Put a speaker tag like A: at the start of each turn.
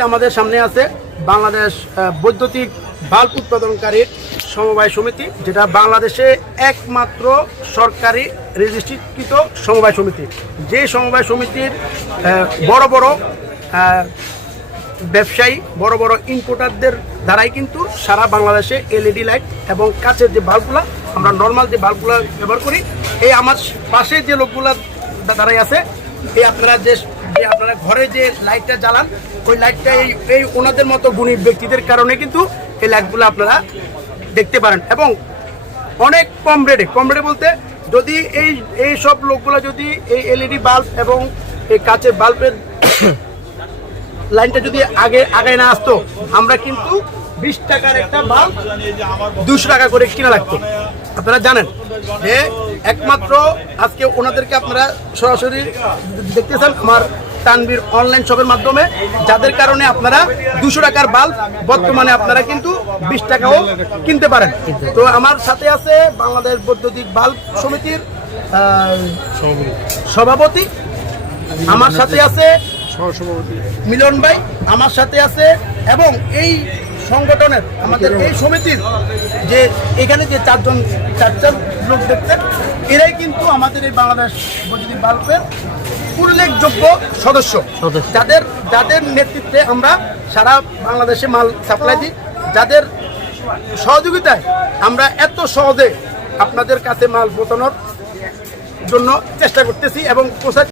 A: আমাদের সামনে আছে বাংলাদেশ বৈদ্যুতিক বাল্ব উৎপাদনকারীর সমবায় সমিতি, যেটা বাংলাদেশে একমাত্র সরকারি রেজিস্ট্রিকৃত সমবায় সমিতি। যে সমবায় সমিতির বড় বড় ব্যবসায়ী, বড় বড় ইম্পোর্টারদের দ্বারাই কিন্তু সারা বাংলাদেশে এলইডি লাইট এবং কাচের যে বাল্বগুলো, আমরা নর্মাল যে বাল্বগুলো ব্যবহার করি, এই আমার পাশে যে লোকগুলো দাঁড়াই আছে, এই আপনারা যে যে আপনারা ঘরে যে লাইটটা জ্বালান, ওই লাইটটা এই এই ওনাদের মতো গুণী ব্যক্তিদের কারণে কিন্তু এই লাইটগুলো আপনারা দেখতে পারেন। এবং অনেক কম রেটে কম রেটে বলতে যদি এই এই সব লোকগুলো যদি এই এলইডি বাল্ব এবং এই কাচের বাল্বের লাইনটা যদি আগে আগে না আসতো, আমরা কিন্তু বিশ টাকার একটা বাল্ব দুশো টাকা করে কিনা লাগতো। আপনারা জানেন যে একমাত্র আজকে ওনাদেরকে আপনারা সরাসরি দেখতেছেন আমার তানবির অনলাইন শপের মাধ্যমে, যাদের কারণে আপনারা দুশো টাকার বাল্ব বর্তমানে আপনারা কিন্তু বিশ টাকাও কিনতে পারেন। তো আমার সাথে আছে বাংলাদেশ বৈদ্যুতিক বাল্ব সমিতির সভাপতি। আমার সাথে আছে মিলন ভাই, আমার সাথে আছে এবং এই সংগঠনের আমাদের এই সমিতির যে এখানে যে চারজন চারজন লোক দেখছেন এরাই কিন্তু আমাদের এই বাংলাদেশ বৈদ্যুতিক বাল্বের উল্লেখযোগ্য সদস্য। যাদের যাদের নেতৃত্বে আমরা সারা বাংলাদেশে মাল সাপ্লাই দিই যাদের সহযোগিতায় আমরা এত সহজে আপনাদের কাছে মাল পৌঁছানোর জন্য চেষ্টা করতেছি এবং